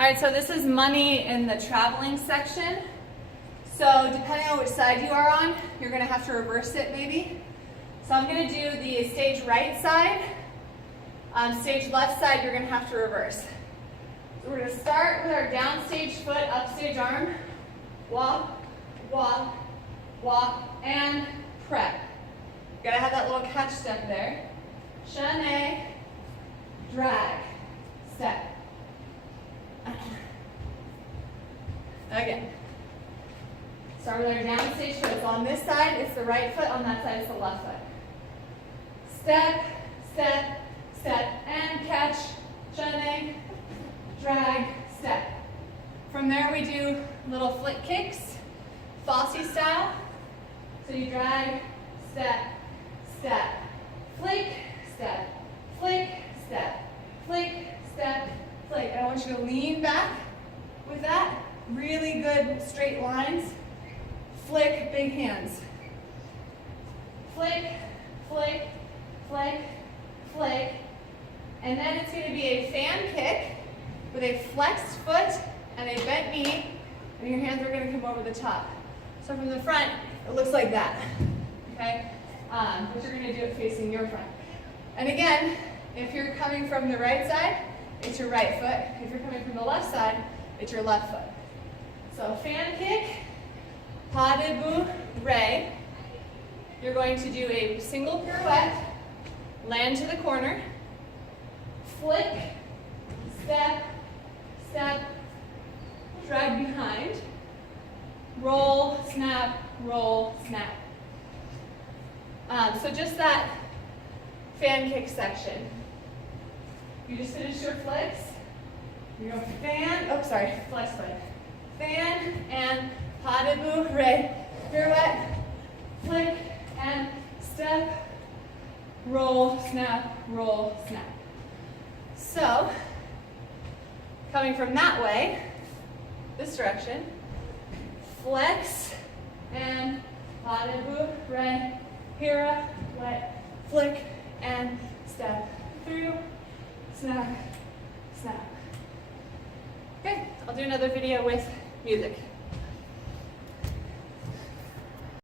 All right, so this is money in the traveling section. So depending on which side you are on, you're gonna have to reverse it maybe. So I'm gonna do the stage right side. Stage left side, you're gonna have to reverse. So we're gonna start with our downstage foot, upstage arm. Walk, walk, walk, and prep. Gotta have that little catch step there. Chaîné, drag, step. Again. Start with our downstage foot. It's on this side, it's the right foot. On that side, it's the left foot. Step, step, step, and catch. Chaîné, drag, step. From there, we do little flick kicks, Fosse style. So you drag, step, step, flick, step, flick, step, flick, step, flick. And I want you to lean back with that. Really good straight lines. Flick, big hands. Flick, flick, flick, flick. And then it's going to be a fan kick with a flexed foot and a bent knee, and your hands are going to come over the top. So from the front, it looks like that, okay? But you're going to do it facing your front. And again, if you're coming from the right side, it's your right foot. If you're coming from the left side, it's your left foot. So fan kick, pas debout, ray. You're going to do a single pirouette, land to the corner, flick, step, step, drag behind, roll, snap, roll, snap. So just that fan kick section. You just finished your flicks. You go fan, oh sorry, flex foot. Fan and pas debout, ray, pirouette, flick and step, roll, snap, roll, snap. So, coming from that way, this direction, flex and pas debout, ray, pirouette, flick and step through, snap, snap. Okay, I'll do another video with music.